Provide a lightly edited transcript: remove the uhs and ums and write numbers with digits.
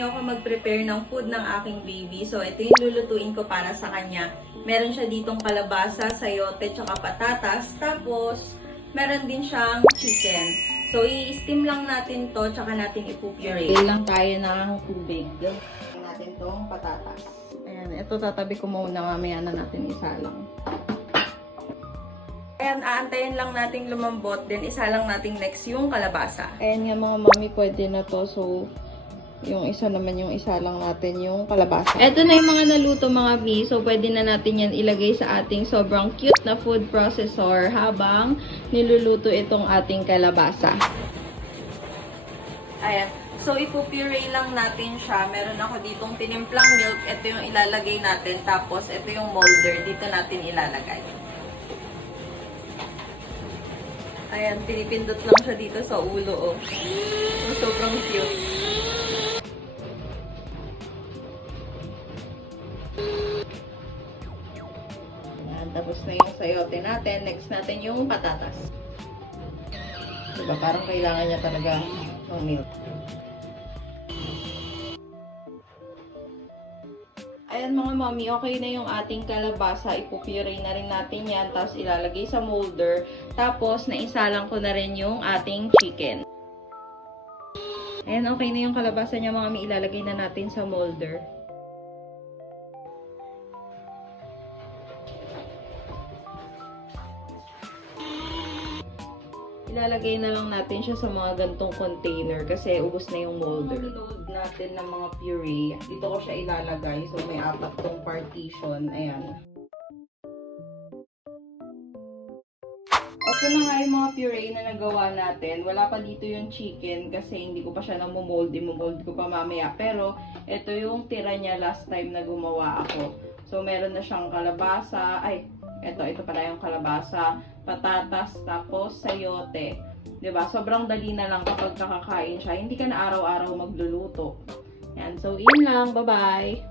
niyo ako mag-prepare ng food ng aking baby. So, ito yung lulutuin ko para sa kanya. Meron siya ditong kalabasa, sayote, tsaka patatas. Tapos, meron din siyang chicken. So, i-steam lang natin to, tsaka natin ipupuree. Lang tayo ng tubig. Tingnan natin tong patatas. Ayan, ito tatabi ko muna. Mamaya na natin isalang. Ayan, aantayin lang nating lumambot. Then, isa lang nating next yung kalabasa. Ayan nga mga mami, pwede na to. So, yung isa naman, yung isa lang natin yung kalabasa. Ito na yung mga naluto mga B. So, pwede na natin yan ilagay sa ating sobrang cute na food processor habang niluluto itong ating kalabasa. Ayan. So, ipupuree lang natin siya. Meron ako ditong tinimplang milk. Ito yung ilalagay natin. Tapos, ito yung molder. Dito natin ilalagay. Ayan, pinipindot lang siya dito sa ulo, oh. So, sobrang cute. Ayan, tapos na yung sayote natin. Next natin yung patatas. Diba, parang kailangan niya talaga ng milk. Ayan mga mami, okay na yung ating kalabasa. Ipupuree na rin natin yan. Tapos ilalagay sa molder. Tapos naisalang ko na rin yung ating chicken. Ayan, okay na yung kalabasa niya mga mami. Ilalagay na natin sa molder. Ilalagay na lang natin siya sa mga gantong container kasi ubos na yung molder. Load natin ng mga puree. Dito ko siya ilalagay. So, may 4 tong partition. Ayan. Ito na nga yung mga puree na nagawa natin. Wala pa dito yung chicken kasi hindi ko pa siya namomold. I-mold ko pa mamaya. Pero, ito yung tira niya last time na gumawa ako. So, meron na siyang kalabasa. Ay, ito pala yung kalabasa, patatas, tapos sayote. 'Di ba? Sobrang dali na lang kapag kakakain siya. Hindi ka na araw-araw magluluto. Yan. So, yun lang. Bye-bye!